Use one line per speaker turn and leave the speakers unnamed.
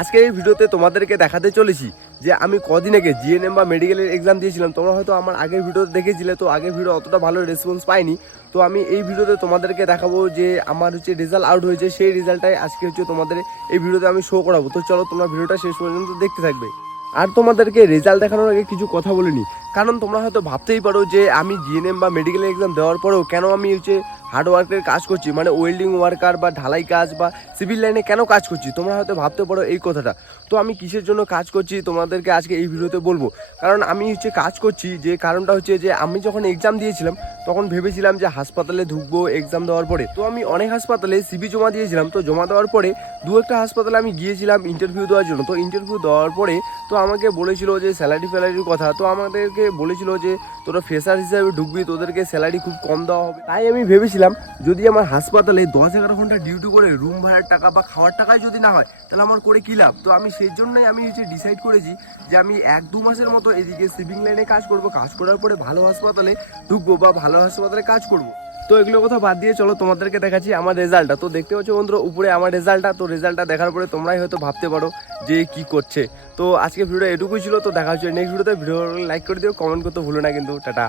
আজকে এই ভিডিওতে তোমাদেরকে দেখাতে চলেছি যে আমি কদিন আগে জিএনএম বা মেডিকেলের এক্সাম দিয়েছিলাম। তোমরা হয়তো আমার আগের ভিডিওতে দেখেছিলে, তো আগের ভিডিও অতটা ভালো রেসপন্স পাইনি। তো আমি এই ভিডিওতে তোমাদেরকে দেখাবো যে আমার হচ্ছে রেজাল্ট আউট হয়েছে, সেই রেজাল্টটাই আজকে হচ্ছে তোমাদের এই ভিডিওতে আমি শো করাবো। তো চলো তোমরা ভিডিওটা শেষ পর্যন্ত দেখতে থাকবে। আর তোমাদেরকে রেজাল্ট দেখানোর আগে কিছু কথা বলিনি কারণ তোমরা হয়তো ভাবতেই পারো যে আমি জিএনএম বা মেডিকেল এক্সাম দেওয়ার পরেও কেন আমি হচ্ছে হার্ড ওয়ার্কের কাজ করছি মানে ওয়েল্ডিং ওয়ার্কার বা ঢালাই কাজ বা সিভিল লাইনে কেন কাজ করছি? তোমরা হয়তো ভাবতে পারো এই কথাটা। তো আমি কিসের জন্য কাজ করছি তোমাদেরকে আজকে এই ভিডিওতে বলব। কারণ আমি হচ্ছে কাজ করছি, যে কারণটা হচ্ছে যে আমি যখন এক্সাম দিয়েছিলাম, তখন ভেবেছিলাম যে হাসপাতালে ঢুকবো এক্সাম দেওয়ার পরে। তো আমি অনেক হাসপাতালে সিবি জমা দিয়েছিলাম, তো জমা দেওয়ার পরে দু একটা হাসপাতালে আমি গিয়েছিলাম ইন্টারভিউ দেওয়ার জন্য। তো ইন্টারভিউ দেওয়ার পরে তো আমাকে বলেছিল যে স্যালারি ফ্যালারির কথা, তো আমাদেরকে বলেছিল যে তোরা ফ্রেশার হিসাবে ঢুকবি, তোদেরকে স্যালারি খুব কম দেওয়া হবে। তাই আমি ভেবেছিলাম যদি আমার হাসপাতালে দশ এগারো ঘণ্টা ডিউটি করে রুম ভাড়ার টাকা বা খাওয়ার টাকায় যদি না হয়, তাহলে আমার করে কী লাভ? তো আমি সেই জন্যই আমি হচ্ছে ডিসাইড করেছি যে আমি এক দু মাসের মতো এদিকে সিভিং লাইনে কাজ করব, কাজ করার পরে ভালো হাসপাতালে ঢুকবো বা ভালো হাসপাতালে কাজ করব। তো এগুলো কথা বাদ দিয়ে চলো তোমাদেরকে দেখাচ্ছি আমার রেজাল্টটা তো দেখতে পাচ্ছ বন্ধুরা, উপরে আমার রেজাল্টটা তো রেজাল্টটা দেখার পরে তোমরাই হয়তো ভাবতে পারো যে কি করছে। তো আজকে ভিডিও এটুকুই ছিল, তো দেখা হচ্ছে নেক্সট ভিডিওতে ভিডিও লাইক করে দিও কমেন্ট করতে ভুলো না কিন্তু, টাটা।